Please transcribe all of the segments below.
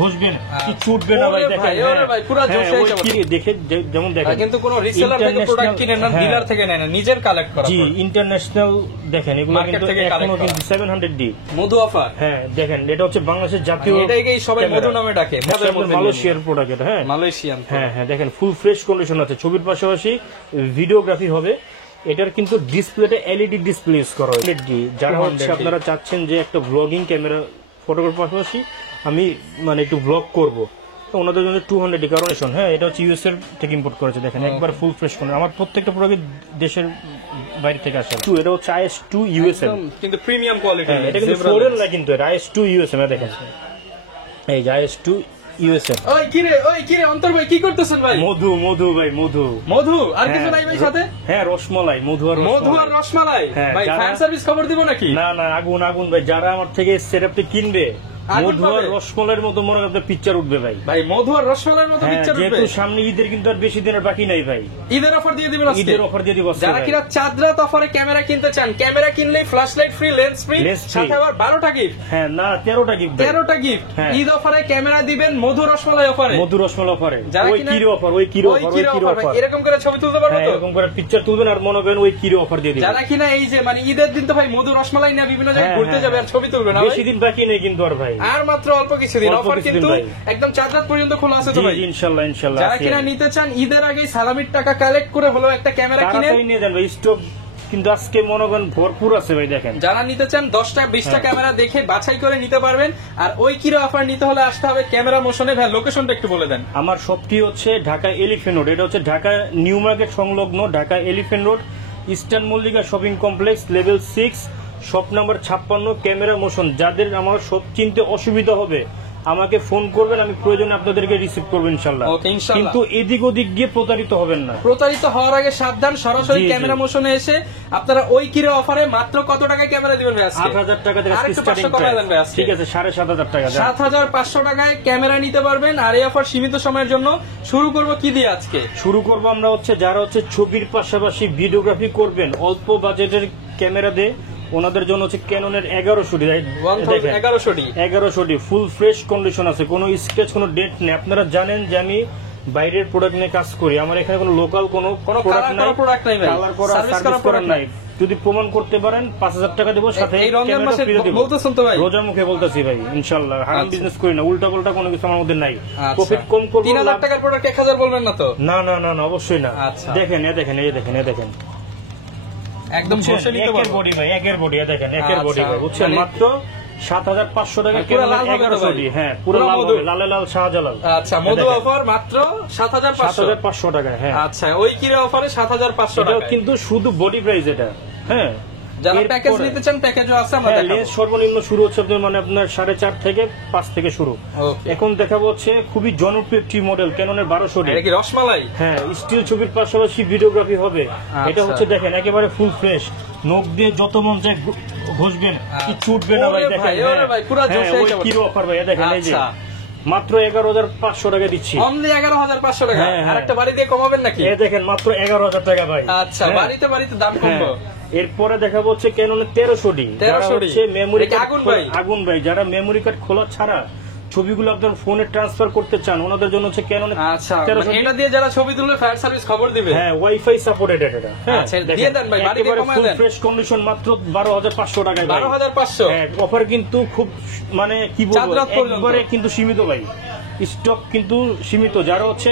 ঘষবে না, কিছু উঠবে না ভাই। দেখেন ভাই পুরো জোশে দেখে যেমন দেখেন, কিন্তু কোনো রিসেলার থেকে প্রোডাক্ট কিনে না, ডিলার থেকে নেয় না, নিজের কালেক্ট করা। জি ইন্টারন্যাশনাল দেখেন এগুলো কিন্তু এখনো কিন্তু 700D মধু অফার। হ্যাঁ দেখেন এটা হচ্ছে বাংলাদেশের জাতীয়, এটাকেই সবাই মধু নামে ডাকে, মালয়েশিয়ার প্রোডাক্ট এটা। হ্যাঁ মালয়েশিয়ান। হ্যাঁ দেখেন ফুল ফ্রেশ কন্ডিশন আছে, ছবির পাশাপাশি ভিডিওগ্রাফি হবে। এটার কিন্তু ডিসপ্লেতে এলইডি ডিসপ্লে ইউজ করা হয়। যারা হচ্ছে আপনারা চাচ্ছেন যে একটা ব্লগিং ক্যামেরা ফটোগ্রাফার পাশাপাশি আমি মানে একটু ব্লগ করব, তো ওনাদের জন্য 200D কারণ। হ্যাঁ এটা হচ্ছে ইউএস এর থেকে ইম্পোর্ট করেছে। দেখেন একবার ফুল ফ্রেশ করে, আমার প্রত্যেকটা প্রোডাক্ট দেশের বাইরে থেকে আসে। এটা হচ্ছে IS2 USM, কিন্তু প্রিমিয়াম কোয়ালিটি। এটা কিন্তু ফরেন না, কিন্তু এটা IS2 USM। দেখেন এই যে IS2 USM। ওই কিরে অন্তর ভাই কি করতেছেন ভাই? মধু ভাই, মধু আর কিছু নাই ভাই সাথে? হ্যাঁ রসমালাই, মধু আর রসমালাই। ভাই ফায়ার সার্ভিস খবর দিব নাকি? না আগুন ভাই। যারা আমার থেকে সেটআপটি কিনবে মধু আর রসমালাইয়ের মতো মনে করতে পিকচার উঠবে ভাই। ভাই মধু আর রসমালাইয়ের মতো পিকচার উঠবে। যেহেতু সামনে ঈদের কিন্তু আর বেশি দিনের বাকি নাই ভাই, ঈদের অফার দিয়ে দিবেন আজকে। ঈদের অফার দিয়ে দিব। যারা কিনা চাঁদ রাত অফারে ক্যামেরা কিনতে চান, ক্যামেরা কিনলে flash light free, lens free, সাথে আবার 12টা গিফট। হ্যাঁ না 13টা গিফট, 13টা গিফট। ঈদ অফারে ক্যামেরা দিবেন মধু রসমালাই অফারে, ওই কিরো অফার এরকম করে ছবি তুলতে পারবে তো, এরকম করে পিকচার তুলবেন আর মনে করেন ওই কিরো অফার দিয়ে দিবেন। যারা কিনা এই যে মানে ঈদের দিন তো ভাই মধু রসমালাই নিয়ে বিভিন্ন জায়গায় ঘুরতে যাবে আর ছবি তুলবে না, বেশি দিন বাকি নেই কিন্তু আর ভাই, আর মাত্র অল্প কিছুদিন। অফার কিন্তু একদম চাঁদ রাত পর্যন্ত খোলা আছে তো ভাই, ইনশাআল্লাহ। যারা কিনা নিতে চান ঈদের আগে সালামির টাকা কালেক্ট করে হলো একটা ক্যামেরা কিনে নিয়ে যান ভাই। স্টক কিন্তু আজকে মনে করেন ভরপুর আছে ভাই। দেখেন যারা নিতে চান 10টা 20টা ক্যামেরা দেখে বাছাই করে নিতে পারবেন। আর ওই কিরো অফার নিতে হলে আসতে হবে ক্যামেরা মোশনে। ভাই লোকেশনটা একটু বলে দেন। আমার শপটি হচ্ছে ঢাকা এলিফ্যান্ট রোড, এটা হচ্ছে ঢাকা নিউ মার্কেট সংলগ্ন Dhaka elephant road, eastern Mallika shopping complex, level 6, shop number 56, camera motion. যাদের আমার শপ চিনতে অসুবিধা হবে আমাকে ফোন করবেন, আমি প্রয়োজনে আপনাদেরকে রিসিভ করবো ইনশাআল্লাহ। কিন্তু এদিক ওদিক গিয়ে প্রতারিত হবেন না। প্রতারিত হওয়ার আগে সাবধান, সরাসরি ক্যামেরা মোশনে এসে আপনারা ওই কিরো অফারে মাত্র কত টাকায় ক্যামেরা দিবেন ভাই? 8000 টাকা থেকে স্টার্টিং প্রাইস। ঠিক আছে 7500 টাকা, 7500 টাকায় ক্যামেরা নিতে পারবেন। আর এই অফার সীমিত সময়ের জন্য। শুরু করব কি দিয়ে আজকে? শুরু করব আমরা হচ্ছে যারা হচ্ছে ছবির পাশাপাশি ভিডিওগ্রাফি করবেন অল্প বাজেটের ক্যামেরা দিয়ে, ওনাদের জন্য হচ্ছে ক্যাননের 1100D। 1100D full fresh condition আছে, কোনো স্ক্র্যাচ কোনো ডেট নেই। আপনারা জানেন যে আমি বাইরের প্রোডাক্ট নিয়ে কাজ করি, আমার এখানে কোনো লোকাল কোনো প্রোডাক্ট নাই, কালার করা সার্ভিস করা নাই। যদি প্রমাণ করতে পারেন 5000 টাকা দেবো, সাথে বলতেছেন তো ভাই, রোজার মুখে বলতেছি ভাই ইনশাআল্লাহ। হারাম বিজনেস করি না, উল্টা পাল্টা কোনো কিছু আমার মধ্যে নাই। প্রফিট কম করব। 3000 টাকার প্রোডাক্ট 1000 বলবেন না তো? না অবশ্যই না। দেখেন একদম বসে নিতে পারবো। বডি ভাই, একের বডি দেখেন, একের বডি ভাই বুঝছেন, মাত্র 7500 টাকা। পুরো লাল 1100D। হ্যাঁ পুরো লাল শাহজালাল। আচ্ছা মধু অফার মাত্র 7500 টাকা। হ্যাঁ আচ্ছা ওই কিরো অফারে 7500 টাকা কিন্তু শুধু বডি প্রাইস এটা। হ্যাঁ যারা প্যাকেজ নিতে চান প্যাকেজও আছে আমরা দেখাবো। লেন্স সর্বনিম্ন শুরু হচ্ছে মানে আপনার 4.5 থেকে 5 থেকে শুরু। এখন দেখাবো হচ্ছে খুবই জনপ্রিয় একটি মডেল ক্যাননের 1200D। এটা কি রসমালাই? হ্যাঁ স্টিল ছবির পাশাপাশি ভিডিওগ্রাফি হবে। এটা হচ্ছে দেখেন একেবারে ফুল ফ্রেশ, নখ দিয়ে যত মন চায় ঘষবেন, কিছু উঠবে না ভাই। দেখেন পুরো জোশে কি অফার ভাই। দেখেন এই যে মাত্র 11500 টাকা দিচ্ছি। অনলি 11500 টাকা। আরেকটা বাড়ি দিয়ে কমাবেন নাকি? এই দেখেন মাত্র 11000 টাকা ভাই। আচ্ছা বাড়িতে দাম কমবো। এরপরে দেখাবো হচ্ছে ক্যাননের 1300D। মেমোরি আগুন ভাই, যারা মেমোরি কার্ড খোলা ছাড়া ছবিগুলো আপনার ফোনে ট্রান্সফার করতে চান ওনাদের জন্য হচ্ছে ক্যাননের 1300D। এটা দিয়ে যারা ছবি তুলবে ফায়ার সার্ভিস খবর দিবে। হ্যাঁ ওয়াইফাই সাপোর্টেড এটা। হ্যাঁ দিয়ে দেন ভাই, বাড়িতে কমায় দেন। ফ্রেশ কন্ডিশন মাত্র 12500 টাকায়। 12500। হ্যাঁ অফার কিন্তু খুব মানে কি বলবো একবারে কিন্তু সীমিত ভাই, স্টক কিন্তু সীমিত। যারা হচ্ছে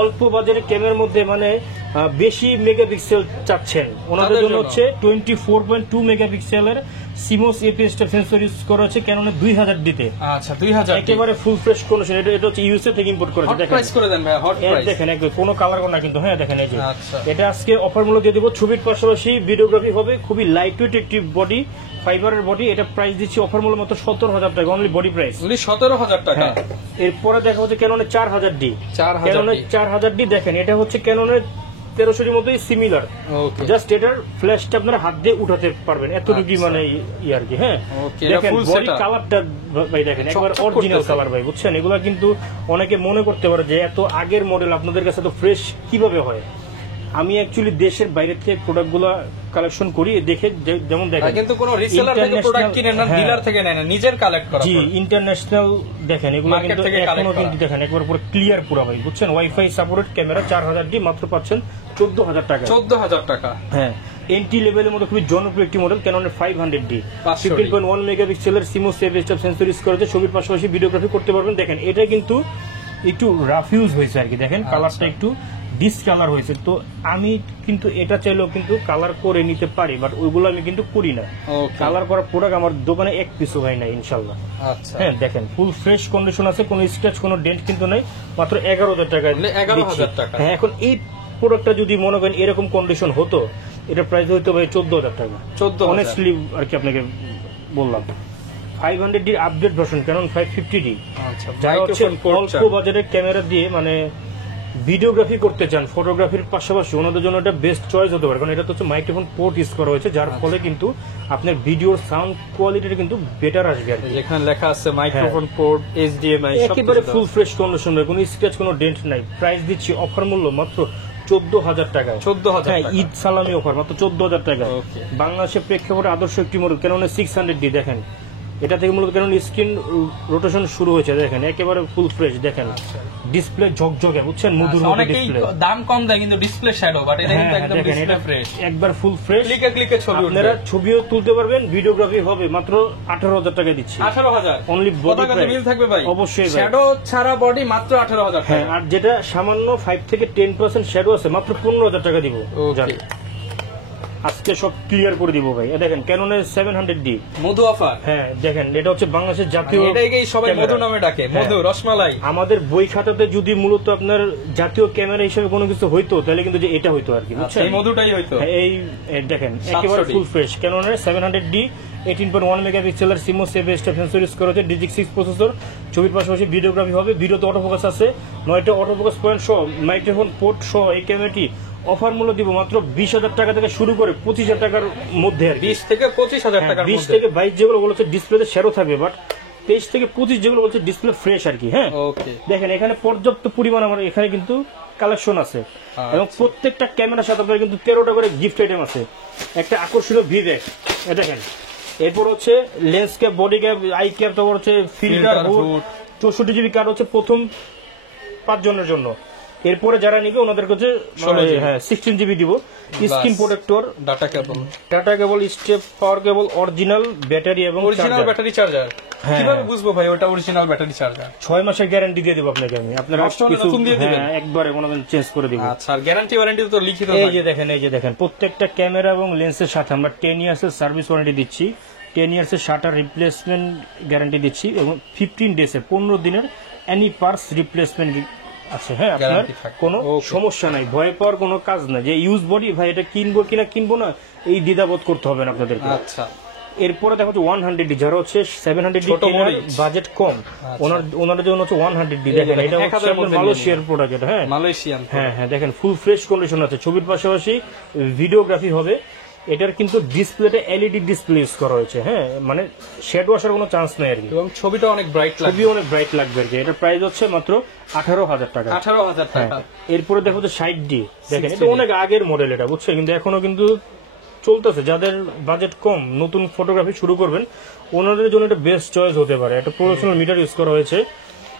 অল্প বাজারে ক্যামেরার মধ্যে মানে বেশি মেগাপিক্সেল চাচ্ছেন ওনাদের জন্য হচ্ছে 24.2 মেগাপিক্সেলের সিমোস এপিএস সেন্সর ইউজ করা হচ্ছে ক্যাননের 2000D তে। আচ্ছা 2000 একেবারে ফুল ফ্রেশ কন্ডিশন। এটা হচ্ছে ইউএসএ থেকে ইম্পোর্ট করেছে। দেখেন প্রাইস করে দেন ভাই, হট প্রাইস দেখেন একদম কোনো কালার না কিন্তু। হ্যাঁ দেখেন এই যে এটা আজকে অফার মূল্য দিয়ে দিব। ছবির পাশাপাশি ভিডিওগ্রাফি হবে, খুবই লাইট ওয়েট একটি বডি, ফাইবারের বডি। এটা প্রাইস দিচ্ছি অফার মূল্য মাত্র 17000 টাকা, অনলি বডি প্রাইস 17000 টাকা। এরপরে দেখা হচ্ছে ক্যাননের 4000D। ক্যাননের 4000D দেখেন এটা হচ্ছে ক্যাননের 1300D মতোই সিমিলার, জাস্ট এটার ফ্ল্যাশটা আপনারা হাত দিয়ে উঠাতে পারবেন এতটুকু মানে ই আর কি। হ্যাঁ দেখেন বডি কালারটা ভাই দেখেন একবার অরিজিনাল কালার ভাই বুঝছেন। এগুলা কিন্তু অনেকে মনে করতে পারে যে এত আগের মডেল আপনাদের কাছে তো ফ্রেশ কিভাবে হয়। আমি অ্যাকচুয়ালি দেশের বাইরে থেকে প্রোডাক্টগুলো কালেকশন করি দেখে যেমন দেখেন কিন্তু কোনো রিসেলার থেকে প্রোডাক্ট কিনে না, ডিলার থেকে নেয় না, নিজের কালেক্ট করা। জি ইন্টারন্যাশনাল দেখেন এগুলো কিন্তু এখনো কিন্তু দেখেন একবার পুরো ক্লিয়ার পুরো ভাই বুঝছেন, ওয়াইফাই সাপোর্টেড ক্যামেরা 4000D মাত্র পাচ্ছেন 14000 টাকা। 14000 টাকা। হ্যাঁ এন্ট্রি লেভেলের মধ্যে খুবই জনপ্রিয় একটি মডেল ক্যাননের 500D 15.1 মেগাপিক্সেলের CMOS save stop sensor use করেছে, ছবির পাশাপাশি ভিডিওগ্রাফি করতে পারবেন। দেখেন এটা কিন্তু একটু রাফ ইউজ হয়েছে আর কি, দেখেন কালারটা একটু ডিসকালার হয়েছে, তো আমি কিন্তু এটা চাইলেও কিন্তু কালার করে নিতে পারি, বাট ওইগুলো আমি কিন্তু করি না। কালার করা প্রোডাক্ট আমার দোকানে এক পিসও হয় না ইনশাল্লাহ। আচ্ছা হ্যাঁ দেখেন ফুল ফ্রেশ কন্ডিশন আছে, কোনো স্ক্র্যাচ কোনো ডেন্ট কিন্তু নাই, মাত্র 11000 টাকা। 11000 টাকা। হ্যাঁ এখন এই প্রোডাক্টটা যদি মনে করেন এরকম কন্ডিশন হতো, এটা প্রাইস হইতো ভাই 14000 টাকা। 14 অনেস্টলি আর কি আপনাকে বললাম। 500D update version Canon 550D, আচ্ছা যারা হচ্ছে অল্প বাজারের ক্যামেরা দিয়ে মানে ভিডিওগ্রাফি করতে চান, ফটোগ্রাফির পাশাপাশি ওনাদের জন্য এটা বেস্ট চয়েস হতে পারে, কারণ এটা তো হচ্ছে মাইক্রোফোন পোর্ট ইউজ করা হয়েছে, যার ফলে কিন্তু আপনার ভিডিওর সাউন্ড কোয়ালিটিটা কিন্তু বেটার আসবে আর কি। যেখানে লেখা আছে মাইক্রোফোন পোর্ট, HDMI একেবারে ফুল ফ্রেশ কন্ডিশন, কোনো স্ক্র্যাচ কোনো ডেন্ট নাই। প্রাইস দিচ্ছি অফার মূল্য মাত্র 14000 টাকা। 14000 হ্যাঁ টাকা ঈদ সালামি অফার মাত্র 14000 টাকা। ওকে। বাংলাদেশের প্রেক্ষাপটে আদর্শ একটি মডেল ক্যাননের 600D দেখেন, এটা থেকে মূলত ক্যানন স্ক্রিন রোটেশন শুরু হয়েছে, দেখেন একেবারে ফুল ফ্রেশ, দেখেন ডিসপ্লে ঝকঝকে বুঝছেন, মধুর মতো অনেকেই ডিসপ্লে। দাম কম দেয় কিন্তু ডিসপ্লে শ্যাডো, বাট এটা কিন্তু একদম দেখেন ডিসপ্লে এটা ফ্রেশ, একবার ফুল ফ্রেশ, ক্লিকে ক্লিকে ছবি উঠবে। আপনারা ছবিও তুলতে পারবেন, ভিডিওগ্রাফি হবে, মাত্র 18000 টাকা দিচ্ছি। 18000 অনলি বডি কত মিল থাকবে ভাই? অবশ্যই ভাই। শ্যাডো ছাড়া বডি মাত্র 18000 টাকা। হ্যাঁ আর যেটা সামান্য 5 থেকে 10% শ্যাডো আছে মাত্র 15000 টাকা দিব। ওকে আজকে সব ক্লিয়ার করে দিব ভাই। দেখেন ক্যাননের 700D মধু অফার। হ্যাঁ দেখেন এটা হচ্ছে বাংলাদেশের জাতীয়, এটাকেই সবাই মধু নামে ডাকে, মধু রসমালাই। আমাদের বই খাতাতে যদি মূলত আপনার জাতীয় ক্যামেরা হিসেবে কোনো কিছু হইতো তাহলে কিন্তু যে এটা হইতো আর কি, বুঝছেন, এই মধুটাই হইতো। এই দেখেন একেবারে ফুল ফ্রেশ ক্যাননের 700D 18.1 মেগাপিক্সেলের CMOS save stop sensor use করা হয়েছে, DG6 প্রসেসর, ছবির পাশাপাশি ভিডিওগ্রাফি হবে, ভিডিওতে অটোফোকাস আছে, 9টা অটোফোকাস পয়েন্ট সহ, মাইক্রোফোন পোর্ট সহ এই ক্যামেরাটি অফার মূল্য দিব মাত্র 20000 টাকা থেকে শুরু করে 25000 টাকার মধ্যে আর কি। 20 থেকে 25000 টাকার 20 মধ্যে। থেকে 22 যেগুলো বলেছে ডিসপ্লেতে শ্যাডো থাকবে, বাট 23 থেকে 25 যেগুলো বলছে ডিসপ্লে ফ্রেশ আর কি। হ্যাঁ ওকে দেখেন এখানে পর্যাপ্ত পরিমাণ আমার এখানে কিন্তু কালেকশন আছে, এবং প্রত্যেকটা ক্যামেরার সাথে আপনার কিন্তু 13টা করে গিফট আইটেম আছে, একটা আকর্ষণীয় ভিভ্যাক দেখেন, এরপর হচ্ছে lens cap, body cap, I cap, তারপর হচ্ছে ফিল্টার হুড, 64GB কার্ড হচ্ছে প্রথম 5 জনের জন্য, এরপরে যারা নিবে ওনাদের কাছে 16GB দিব, screen protector, data cable, step power cable, original battery এবং অরিজিনাল ব্যাটারি চার্জার। কিভাবে বুঝবো ভাই ওটা অরিজিনাল ব্যাটারি চার্জার? 6 মাসের গ্যারান্টি দিয়ে দেব আপনাকে আমি, আপনারা কিছু একবারে কোনদিন চেঞ্জ করে দিব। আচ্ছা আর গ্যারান্টি ওয়ারেন্টি তো লিখিত। এই যে দেখেন প্রত্যেকটা ক্যামেরা এবং লেন্সের সাথে আমরা 10 ইয়ার্সের সার্ভিস ওয়ারেন্টি দিচ্ছি, 10 ইয়ার্সের শাটার রিপ্লেসমেন্ট গ্যারান্টি দিচ্ছি, এবং 15 ডেজের 15 দিনের এনি পার্টস রিপ্লেসমেন্ট আছে। হ্যাঁ আপনার কোনো সমস্যা নাই, ভয় পাওয়ার কোনো কাজ নাই যে ইউজ বডি ভাই এটা কিনবো কিনা কিনবো না এই দ্বিধাবোধ করতে হবে না আপনাদেরকে। আচ্ছা এরপরে দেখো 100D, যারা হচ্ছে 700D বাজেট কম ওনাদের জন্য হচ্ছে 100D। দেখেন এটা হচ্ছে মালয়েশিয়ার প্রোডাক্ট, এটা হ্যাঁ মালয়েশিয়ান। হ্যাঁ দেখেন ফুল ফ্রেশ কন্ডিশন আছে, ছবির পাশাপাশি ভিডিওগ্রাফি হবে, এটার কিন্তু ডিসপ্লেতে LED ডিসপ্লে ইউজ করা হয়েছে। হ্যাঁ মানে শেডো আসার কোনো চান্স নাই আর কি, এবং ছবিটা অনেক ব্রাইট লাগবে, ছবি অনেক ব্রাইট লাগবে আর কি। এটার প্রাইস হচ্ছে মাত্র 18000 টাকা। 18000 টাকা। এরপরে দেখো যে 60D, দেখেন এটা অনেক আগের মডেল এটা, বুঝছো, কিন্তু এখনো কিন্তু চলতেছে, যাদের বাজেট কম নতুন ফটোগ্রাফি শুরু করবেন ওনাদের জন্য এটা বেস্ট চয়েস হতে পারে। একটা প্রফেশনাল মিটার ইউজ করা হয়েছে।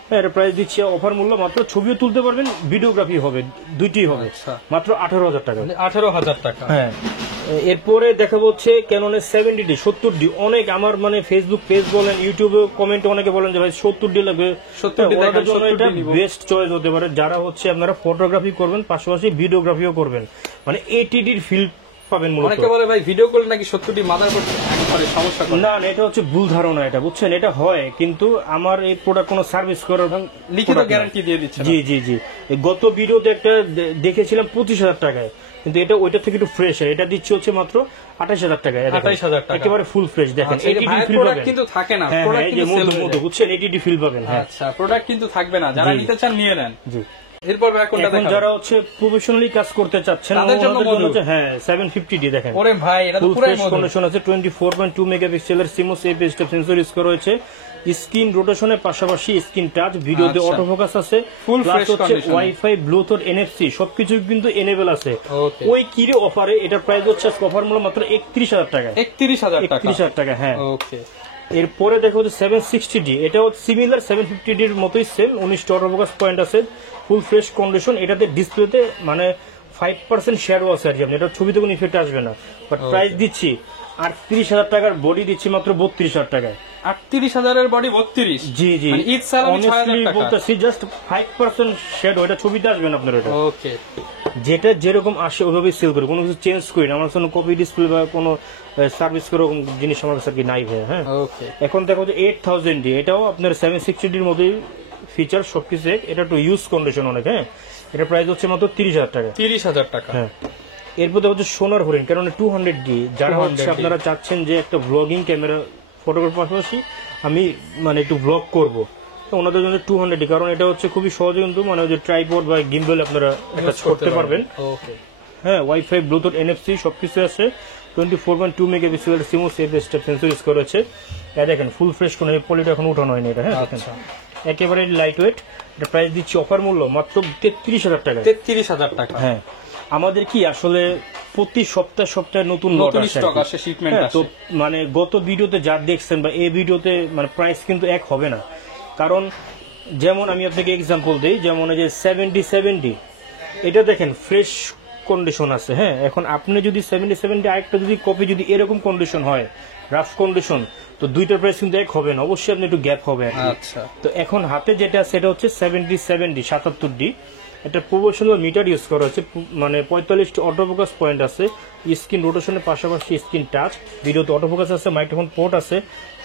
হ্যাঁ এটা প্রাইস দিচ্ছি অফার মূল্য মাত্র, ছবিও তুলতে পারবেন, ভিডিওগ্রাফি হবে, দুইটি হবে, মাত্র 18000 টাকা। 18000 টাকা। হ্যাঁ এরপরে দেখাবো হচ্ছে ক্যাননের 70D 70D, অনেক আমার মানে ফেসবুক পেজ বলেন, ইউটিউবে কমেন্টে অনেকে বলেন যে ভাই 70D লাগবে, 70D ওনাদের জন্য এটা বেস্ট চয়েস হতে পারে, যারা হচ্ছে আপনারা ফটোগ্রাফি করবেন পাশাপাশি ভিডিওগ্রাফিও করবেন, মানে ATDর ফিল পাবেন। অনেকে বলে ভাই ভিডিও করলে নাকি 70D মাদার করতে একবারে সমস্যা করে। না এটা হচ্ছে ভুল ধারণা, এটা বুঝছেন, এটা হয় কিন্তু আমার এই প্রোডাক্ট কোনো সার্ভিস করার লিখিত গ্যারান্টি দিয়ে দিচ্ছে। জি গত ভিডিওতে একটা দেখেছিলাম 25000 টাকায়, কিন্তু এটা ওইটা থেকে একটু ফ্রেশ, এটা দিচ্ছে হচ্ছে মাত্র 28000 টাকায়। 28000 টাকা একেবারে ফুল ফ্রেশ, দেখেন ATD ফিল পাবেন কিন্তু থাকে না, প্রোডাক্ট কিন্তু মধু বুঝছেন, ATD ফিল পাবেন। আচ্ছা প্রোডাক্ট কিন্তু থাকবে না, যারা নিতে চান নিয়ে নেন। জি এরপর কোনটা দেখাবো? যারা হচ্ছে প্রফেশনালি কাজ করতে চাচ্ছেন তাদের জন্য হচ্ছে 750D দেখেন, ওরে ভাই এটা তো পুরো কন্ডিশন আছে, 24.2 মেগাপিক্সেলের CMOS save stop sensor use করা হয়েছে, স্ক্রিন রোটেশনের পাশাপাশি স্ক্রিন টাচ, ভিডিওতে আচ্ছা। অটোফোকাস আছে, Full প্লাস fresh হচ্ছে condition। ওয়াইফাই, ব্লুটুথ, এনএফসি সবকিছু কিন্তু এনেবল আছে। Okay। ওই কিরে অফারে এটার প্রাইস হচ্ছে অফার মূল্য মাত্র 31,000 টাকা। 31,000 টাকা। 31,000 টাকা, হ্যাঁ। ওকে। এরপরে দেখো হচ্ছে 760D, এটাও সিমিলার 750D এর মতোই সেম, 19টা অটোফোকাস পয়েন্ট আছে, ফুল ফ্রেশ কন্ডিশন। এটাতে ডিসপ্লেতে মানে 5% শ্যাডো আছে আর কি, আপনি এটা ছবিতে কোনো ইফেক্ট আসবে না। বাট প্রাইস দিচ্ছি 38,000 টাকার, বডি দিচ্ছি মাত্র 32,000 টাকায়। 38,000 এর বডি 32। জি জি, মানে ঈদ সালামি 6,000 অনেস্টলি টাকা। বলতেছি জাস্ট 5% শ্যাডো, এটা ছবিতে আসবে না আপনার। এটা ওকে। যেটা যেরকম আসে ওইভাবে সেল করে, কোনো কিছু চেঞ্জ করি না। আমার কোনো কপি ডিসপ্লে বা কোনো সার্ভিস করে ওরকম জিনিস আমার কাছে আর কি নাই ভাই, হ্যাঁ। ওকে। এখন দেখো যে 8000D, এটাও আপনার 760D এর মতোই ফিচার সবকিছু এক। এটা একটু ইউজ কন্ডিশন অনেক, হ্যাঁ। এটা প্রাইস হচ্ছে মাত্র 30,000 টাকা। 30,000 টাকা। হ্যাঁ। এরপর দেখো যে সোনার হরিণ, কারণ 200D যারা হচ্ছে 200D আপনারা চাচ্ছেন যে একটা ব্লগিং ক্যামেরা ফটোগ্রাফার পাশাপাশি আমি মানে একটু ব্লগ করব, তো ওনাদের জন্য 200D, কারণ এটা হচ্ছে খুবই সহজে কিন্তু মানে যে ট্রাইপড বা গিম্বল আপনারা অ্যাটাচ করতে পারবেন। ওকে। হ্যাঁ, ওয়াইফাই, ব্লুটুথ, এনএফসি সবকিছু আছে। 24.2 মেগাপিক্সেলের সিমো সেভ স্টেপ সেন্সর ইউজ করেছে। এটা দেখেন ফুল ফ্রেশ, কোনো পলিটা এখন উঠানো হয়নি এটা, হ্যাঁ। দেখেন আচ্ছা। একেবারে লাইট ওয়েট। এটা প্রাইস দিচ্ছি অফার মূল্য মাত্র 33,000 টাকা। 33,000 টাকা। হ্যাঁ, আমাদের কি আসলে প্রতি সপ্তাহে নতুন লট নতুন আসে আর স্টক কি। আসে, শিপমেন্ট হ্যাঁ, তো আসে। মানে গত ভিডিওতে যা দেখছেন বা এই ভিডিওতে মানে প্রাইস কিন্তু এক হবে না। কারণ যেমন আমি আপনাকে এক্সাম্পল দিই, যেমন এই যে 7070, এটা দেখেন ফ্রেশ কন্ডিশন আছে, হ্যাঁ। এখন আপনি যদি 7070 আরেকটা যদি কপি যদি এরকম কন্ডিশন হয়, রাফ কন্ডিশন, তো দুইটার প্রাইস কিন্তু এক হবে না, অবশ্যই আপনি একটু গ্যাপ হবে আর কি। আচ্ছা। তো এখন হাতে যেটা আছে সেটা হচ্ছে 7070 77D। এটা প্রফেশনাল মিটার ইউজ করা হচ্ছে, মানে 45টি অটোফোকাস পয়েন্ট আছে, স্ক্রিন রোটেশনের পাশাপাশি স্ক্রিন টাচ, ভিডিওতে অটোফোকাস আছে, মাইক্রোফোন পোর্ট আছে,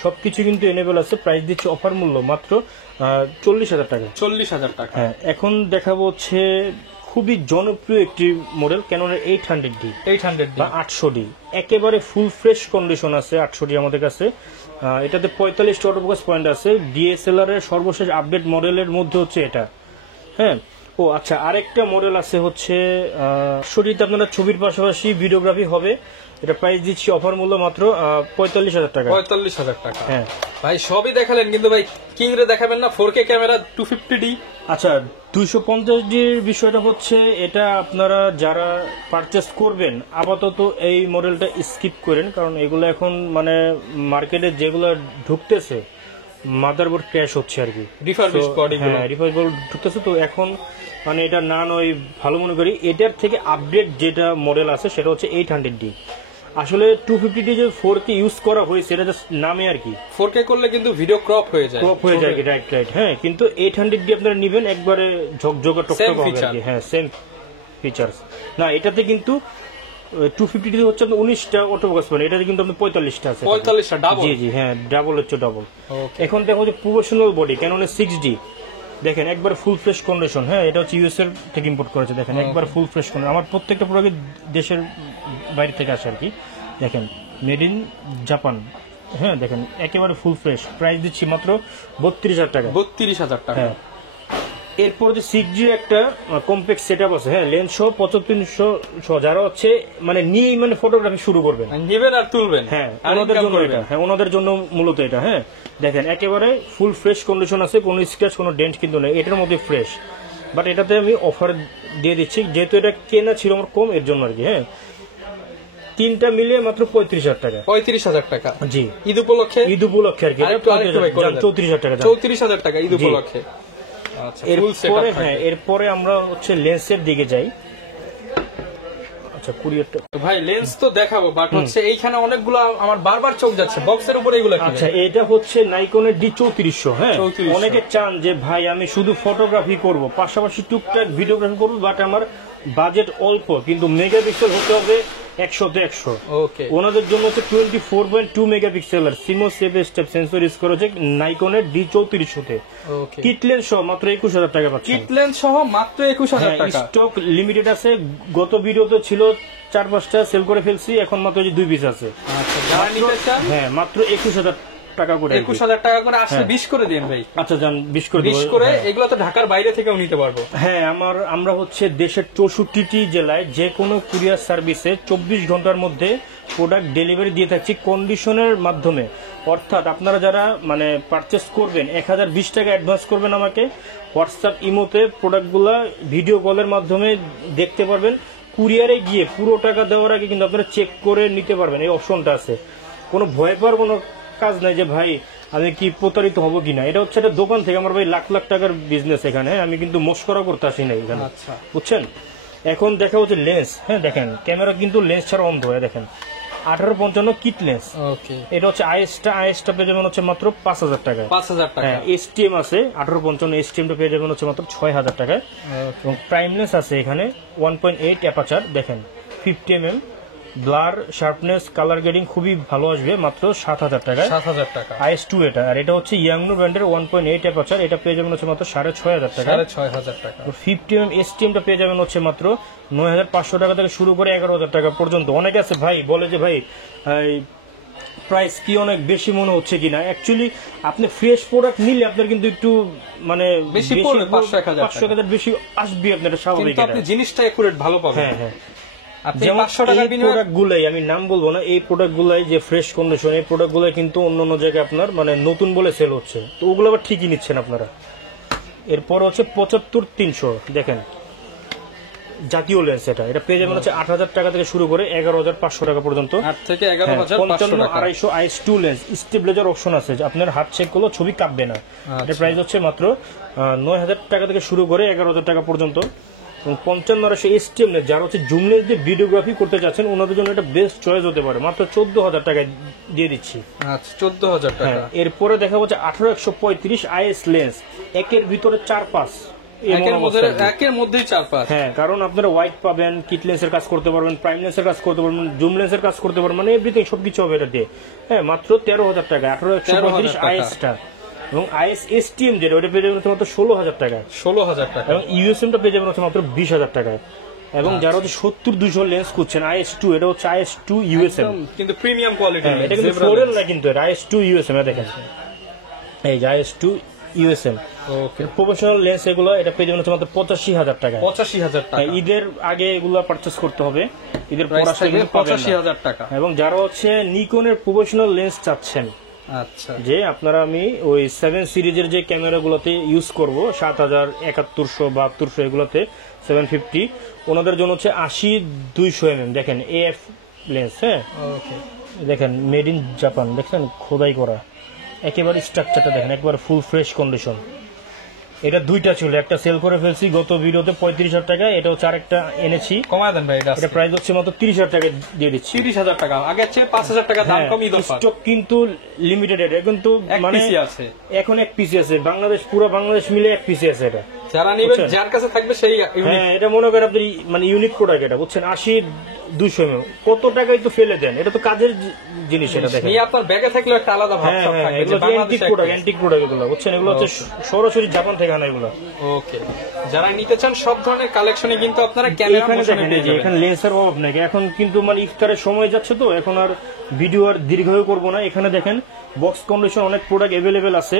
সবকিছু কিন্তু এনেবল আছে। প্রাইস দিচ্ছে অফার মূল্য মাত্র 40,000 টাকা। 40,000 টাকা। হ্যাঁ, এখন দেখাবো হচ্ছে খুবই জনপ্রিয় একটি মডেল, ক্যাননের 800D 800D বা 800D, একেবারে ফুল ফ্রেশ কন্ডিশন আছে 800D আমাদের কাছে। এটাতে 45টি অটোফোকাস পয়েন্ট আছে, ডিএসএলআর এর সর্বশেষ আপডেট মডেলের মধ্যে হচ্ছে এটা, হ্যাঁ। ও আচ্ছা, আরেকটা মডেল আছে হচ্ছে 800D, আপনারা ছবির পাশাপাশি ভিডিওগ্রাফি হবে। এটা প্রাইস দিচ্ছি অফার মূল্য মাত্র 45,000 টাকা। 45,000 টাকা। হ্যাঁ ভাই সবই দেখালেন, কিন্তু ভাই কিংরে দেখাবেন না 4K ক্যামেরা 250D। আচ্ছা, 250D এর বিষয়টা হচ্ছে এটা আপনারা যারা পারচেস করবেন আপাতত এই মডেলটা স্কিপ করেন, কারণ এগুলো এখন মানে মার্কেটে যেগুলো ঢুকতেছে মাদারবোর্ড ক্র্যাশ হচ্ছে আর কি, Refurbished body গুলো। হ্যাঁ রিফার্বিশড ঢুকতেছে। তো এখন মানে এটা না নয় ভালো মনে করি। এটার থেকে আপডেট যেটা মডেল আছে সেটা হচ্ছে 800D। আসলে 250D যে 4K ইউজ করা হয়েছে এটা জাস্ট নামে আর কি, 4K করলে কিন্তু ভিডিও ক্রপ হয়ে যায়। ক্রপ হয়ে যায়, রাইট রাইট, হ্যাঁ। কিন্তু 800D আপনারা নেবেন একবারে ঝকঝকা টকটকা Same হবে আর feature। কি, হ্যাঁ সেম ফিচার্স। না, এটাতে কিন্তু 250D হচ্ছে আপনার 19টা অটোফোকাস পয়েন্ট, এটাতে কিন্তু আপনার 45টা আছে। 45টা ডাবল। জি জি, হ্যাঁ ডাবল হচ্ছে ডাবল। ওকে। এখন দেখো যে প্রফেশনাল বডি ক্যাননের 6D, দেখেন একবার ফুল ফ্রেশ কন্ডিশন, হ্যাঁ। এটা হচ্ছে ইউএস এর থেকে ইম্পোর্ট করেছে, দেখেন একবার ফুল ফ্রেশ কন্ডিশন। আমার প্রত্যেকটা প্রোডাক্ট দেশের বাইরে থেকে আসে আর কি, দেখেন মেড ইন জাপান, হ্যাঁ। দেখেন একেবারে ফুল ফ্রেশ। প্রাইস দিচ্ছি মাত্র 32,000 টাকা। 32,000 টাকা। হ্যাঁ, এরপর যে 6G একটা কমপ্লেক্স সেটআপ আছে, হ্যাঁ। লেন্স সহ 7500 যারা হচ্ছে মানে নিয়ে মানে ফটোগ্রাফি শুরু করবেন, নেবেন আর তুলবেন, হ্যাঁ আর ওনাদের income জন্য করবেন। এটা, হ্যাঁ ওনাদের জন্য মূলত এটা, হ্যাঁ। দেখেন একেবারে ফুল ফ্রেশ কন্ডিশন আছে, কোনো স্ক্র্যাচ কোনো ডেন্ট কিন্তু নেই, এটার মধ্যে ফ্রেশ। বাট এটাতে আমি অফার দিয়ে দিচ্ছি, যেহেতু এটা কেনা ছিল আমার কম, এর জন্য আর কি, হ্যাঁ। তিনটা মিলিয়ে মাত্র 35,000 টাকা। 35,000 টাকা। জি, ঈদ উপলক্ষে। ঈদ উপলক্ষে আর কি, আরেকটু ভাই করে দেন। 34,000 টাকা। 34,000 টাকা ঈদ জি। উপলক্ষে। আচ্ছা, ফুল সেটআপ এরপরে থাকবে। হ্যাঁ, এরপরে আমরা হচ্ছে লেন্সের দিকে যাই। আচ্ছা, কুরিয়ারটা, ভাই লেন্স তো দেখাবো, বাট হচ্ছে এইখানে অনেকগুলো আমার বারবার চোখ যাচ্ছে বক্সের উপরে, এগুলো কি? আচ্ছা এটা হচ্ছে নাইকনের D3400, হ্যাঁ। 3400 অনেকে চান যে ভাই আমি শুধু ফটোগ্রাফি করব, পাশাপাশি টুকটাক ভিডিওগ্রাফি করব, বাট আমার বাজেট অল্প, কিন্তু মেগাপিক্সেল হতে হবে 100-তে 100। ওকে। ওনাদের জন্য হচ্ছে 24.2 মেগাপিক্সেলের সিমো সেভ স্টেপ সেন্সর ইউজ করা হচ্ছে নাইকনের D3400-তে। ওকে। কিট লেন্স সহ মাত্র 21,000 টাকা পাচ্ছেন। কিট লেন্স সহ মাত্র 21,000 টাকা। স্টক লিমিটেড আছে, গত ভিডিওতে ছিল 4-5টা সেল করে ফেলছি, এখন মাত্র 2 পিস আছে। আচ্ছা, যারা নিতে চান হ্যাঁ, মাত্র 21,000 টাকা করে। 21,000 টাকা করে আসলে 20 করে দিন ভাই। আচ্ছা যান 20 করে 20 করে, এগুলো তো ঢাকার বাইরে থেকেও নিতে পারবো। হ্যাঁ, আমরা হচ্ছে দেশের 64টি জেলায় যে কোনো কুরিয়ার সার্ভিসে 24 ঘন্টার মধ্যে প্রোডাক্ট ডেলিভারি দিয়ে থাকছি কন্ডিশনের মাধ্যমে। অর্থাৎ আপনারা যারা মানে পারচেস করবেন 1020 টাকা অ্যাডভান্স করবেন আমাকে, হোয়াটসঅ্যাপ ইমোতে প্রোডাক্টগুলো ভিডিও কলের মাধ্যমে দেখতে পারবেন। কুরিয়ারে গিয়ে পুরো টাকা দেওয়ার আগে কিন্তু আপনারা চেক করে নিতে পারবেন, এই অপশনটা আছে। কোনো ভয় পাওয়ার কোনো কাজ নাই যে ভাই আমি কি প্রতারিত হব কিনা। এটা হচ্ছে একটা দোকান থেকে আমার ভাই লাখ লাখ টাকার বিজনেস এখানে, আমি কিন্তু মস্করা করতে আসি না এখানে, আচ্ছা বুঝছেন। এখন দেখা হচ্ছে লেন্স, হ্যাঁ দেখেন ক্যামেরা কিন্তু লেন্স ছাড়া অন্ধ হয়। দেখেন 1855 কিট লেন্স, ওকে। এটা হচ্ছে আইএসটা পেয়ে যাবেন হচ্ছে মাত্র 5000 টাকায়। 5000 টাকা। হ্যাঁ, এসটিএম আছে 1855 এসটিএমটা পেয়ে যাবেন হচ্ছে মাত্র 6000 টাকায়। এবং প্রাইম লেন্স আছে এখানে 1.8 অ্যাপাচার, দেখেন 50mm, blur, sharpness, colour grading খুবই ভালো আসবে মাত্র 7000 টাকায়। 7000 টাকা। IS2 এটা, আর এটা হচ্ছে ইয়াংনো ব্র্যান্ডের 1.8 অ্যাপাচার, এটা পেয়ে যাবেন হচ্ছে মাত্র 6500 টাকা। 6500 টাকা। 50mm এসটিএমটা পেয়ে যাবেন হচ্ছে মাত্র 9500 টাকা থেকে শুরু করে 11000 টাকা পর্যন্ত। অনেকে আছে ভাই বলে যে ভাই প্রাইস কি অনেক বেশি মনে হচ্ছে কিনা। অ্যাকচুয়ালি আপনি ফ্রেশ প্রোডাক্ট নিলে আপনার কিন্তু একটু মানে বেশি পড়বে, 500-1000 বেশি আসবে, আপনার এটা স্বাভাবিক। কিন্তু আপনি জিনিসটা একুরেট ভালো পাবেন। হ্যাঁ হ্যাঁ, আপনি যেমন 500 টাকার এই বিনিময়ে প্রোডাক্টগুলাই আমি নাম বলবো না, এই প্রোডাক্টগুলাই যে ফ্রেশ কন্ডিশন, এই প্রোডাক্টগুলাই কিন্তু অন্য অন্য জায়গায় আপনার মানে নতুন বলে সেল হচ্ছে, তো ওগুলো আবার ঠিকই নিচ্ছেন আপনারা। এরপর হচ্ছে 75300, দেখেন জাতীয় লেন্স, এটা পেয়ে যাবেন হচ্ছে 8000 টাকা থেকে শুরু করে 11500 টাকা পর্যন্ত। 8 থেকে 11500 টাকা। 55-250 IS2 লেন্স, স্টেবিলাইজার অপশন আছে, যে আপনার হাত চেক করলে ছবি কাঁপবে না। এটা প্রাইস হচ্ছে মাত্র 9000 টাকা থেকে শুরু করে 11000 টাকা পর্যন্ত। এবং 55-250 এসটিএম লেন্স, যারা হচ্ছে জুম লেন্স দিয়ে ভিডিওগ্রাফি করতে চাচ্ছেন ওনাদের জন্য এটা বেস্ট চয়েস হতে পারে, মাত্র 14000 টাকায় দিয়ে দিচ্ছি। আচ্ছা 14000 টাকা। এরপরে দেখা হচ্ছে 18-135 IS লেন্স, একের ভিতরে 4-5, একের মধ্যেই 4-5। হ্যাঁ, কারণ আপনারা হোয়াইট পাবেন, কিট লেন্সের কাজ করতে পারবেন, প্রাইম লেন্সের কাজ করতে পারবেন, জুম লেন্সের কাজ করতে পারবেন, মানে এভরিথিং সবকিছু হবে এটা দিয়ে। হ্যাঁ, মাত্র 13000 টাকা 18-135 IS-টা। এবং IS STM যেটা, ওটা পেয়ে যাবেন হচ্ছে মাত্র 16000 টাকা। 16000 টাকা। এবং USM-টা পেয়ে যাবেন হচ্ছে মাত্র 20000 টাকায়। এবং যারা হচ্ছে 70-200 লেন্স খুঁজছেন, IS2, এটা হচ্ছে IS2 USM, কিন্তু প্রিমিয়াম কোয়ালিটি, এটা কিন্তু ফ্লোরেল না, কিন্তু এটা IS2 USM, দেখেন এই যে IS2 USM। ওকে। প্রফেশনাল লেন্স এগুলো, এটা পেয়ে যাবেন হচ্ছে মাত্র 85000 টাকা। 85000 টাকা। ঈদের আগে এগুলো পারচেস করতে হবে, ঈদের পর প্রাইস আসলে থাকবে কিন্তু পাবেন না। 85000 টাকা। এবং যারা হচ্ছে নিকনের প্রফেশনাল লেন্স চাচ্ছেন, আচ্ছা, যে আপনারা আমি ওই 7 সিরিজের যে ক্যামেরাগুলোতে ইউজ করব 7000, 7100, 7200, এগুলোতে 750, ওনাদের জন্য হচ্ছে 80-200 দেখেন AF লেন্স। হ্যাঁ, ওকে। দেখেন মেড ইন জাপান, দেখছেন খোদাই করা, একেবারে স্ট্রাকচারটা দেখেন, একবার ফুল ফ্রেশ কন্ডিশন। এটা দুইটা ছিল, একটা সেল করে ফেলছি গত ভিডিওতে 35000 টাকা, এটা হচ্ছে আরেকটা এনেছি, কমায় দেন ভাই। এটা প্রাইস হচ্ছে মাত্র 30000 টাকা দিয়ে দিচ্ছি। 30000 টাকা, আগে চেয়ে 5000 টাকা দাম কম। ঈদ অফার স্টক কিন্তু লিমিটেড, এটা কিন্তু মানে পিসি আছে এখন, এক পিসি আছে বাংলাদেশ, পুরো বাংলাদেশ মিলে এক পিসি আছে এটা। যারা নেবেন, যার কাছে থাকবে সেই। হ্যাঁ, এটা মনে করেন আপনি মানে ইউনিক প্রোডাক্ট, এটা বুঝছেন 80-200 কত টাকাই তো ফেলে দেন, এটা তো কাজের জিনিস, এটা দেখেন নিয়ে আপনার ব্যাগে থাকলে একটা আলাদা ভাব হ্যাঁ, থাকবে। এগুলো অ্যান্টিক প্রোডাক্ট এগুলো, বুঝছেন, এগুলো হচ্ছে সরাসরি জাপান থেকে আনা এগুলো। ওকে। যারা নিতে চান সব ধরনের কালেকশনে কিন্তু আপনারা ক্যামেরা মোশনে পেয়ে যাবেন। এখানে লেন্সের অভাব নেই, এখন কিন্তু মানে ইফতারের সময় যাচ্ছে, তো এখন আর ভিডিও আর দীর্ঘায়ু করবো না। এখানে দেখেন বক্স কন্ডিশন অনেক প্রোডাক্ট অ্যাভেলেবেল আছে।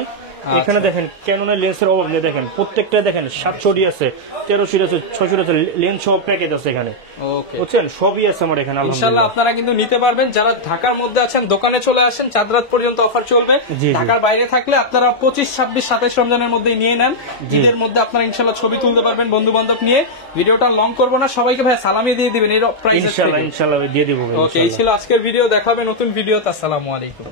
এখানে দেখেন ক্যাননের লেন্সের অভাব নেই, দেখেন প্রত্যেকটা দেখেন 700 আছে, 1300 আছে, 600 আছে, লেন্স সব প্যাকেজ আছে এখানে, ওকে, বুঝছেন, সবই আছে আমার এখানে। ইনশাআল্লাহ আপনারা কিন্তু নিতে পারবেন। যারা ঢাকার মধ্যে আছেন দোকানে চলে আসেন, চাঁদরাত পর্যন্ত অফার চলবে। ঢাকার বাইরে থাকলে আপনারা 25, 26, 27 রমজানের মধ্যেই নিয়ে নেন। ঈদের মধ্যে আপনারা ইনশাআল্লাহ ছবি তুলতে পারবেন বন্ধু বান্ধব নিয়ে। ভিডিওটা লং করবো না, সবাইকে ভাই সালামি দিয়ে দিবেন এই প্রাইস। ইনশাআল্লাহ দিয়ে দিব। ওকে, এই ছিল আজকের ভিডিও, দেখাবে নতুন ভিডিওতে। আসসালামু আলাইকুম।